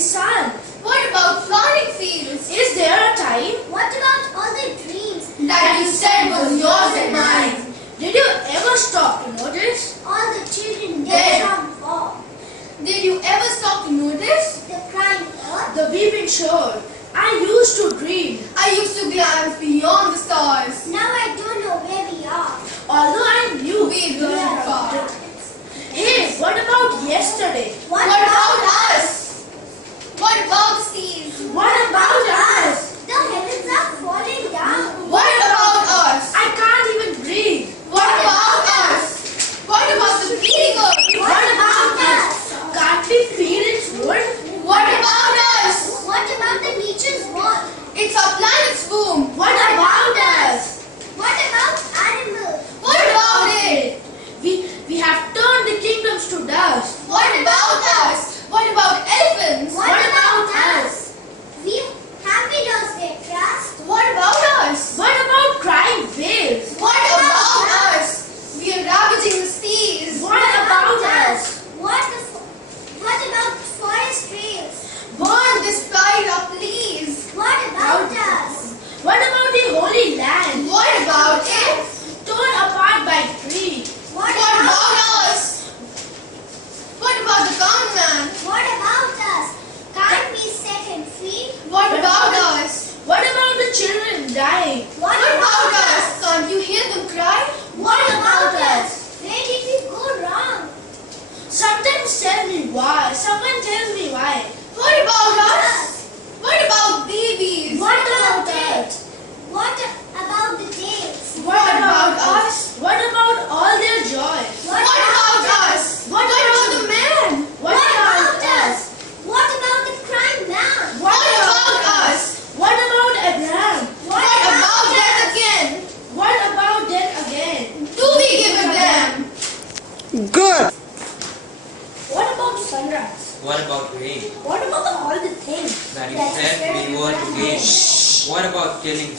the sun? What about planting fields? Is there a time? What about all the dreams That you said was yours and mine. Did you ever stop to notice? all the children Dead. dead from war? Did you ever stop to notice? The crying earth? The weeping shore. I used to dream. I used to glance beyond the stars. Now I don't know where we are. Although I knew We were learned far. Hey, what about yesterday? What about us? What about the seas? What about us? The heavens are falling down. What about us? I can't even breathe. What about us? What about the eagle? What about us? Can't we feel its wood? What about us? What about the nature's world? It's our planet's boom. What about us? What about animals? What about it? We have turned the kingdoms to dust. What about us? What about elephants? What about us? Have we lost their trust? What about us? What about crying waves? What about us? We are ravaging the seas. What about us? What about forest trails? Burn this pride up, please. What about us? What about the Holy Land? What about it? Torn apart by trees. What What about about us? What about the common man? What about us? Can't we set him free? What about us? What about the children dying? What about us? Can't you hear them cry? What about us? Where did we go wrong? Sometimes tell me why. Someone tells me why. What about us? What about babies? What about us? What about the days? What about us? What about all their joy? What about us? What about the man? What about us? What about the crying man? What about us? What about Abraham? What about them again? What about them again? Do we give a damn? Good. What about sunrise? What about rain? What about all the things? That you said we were to gain. What about killing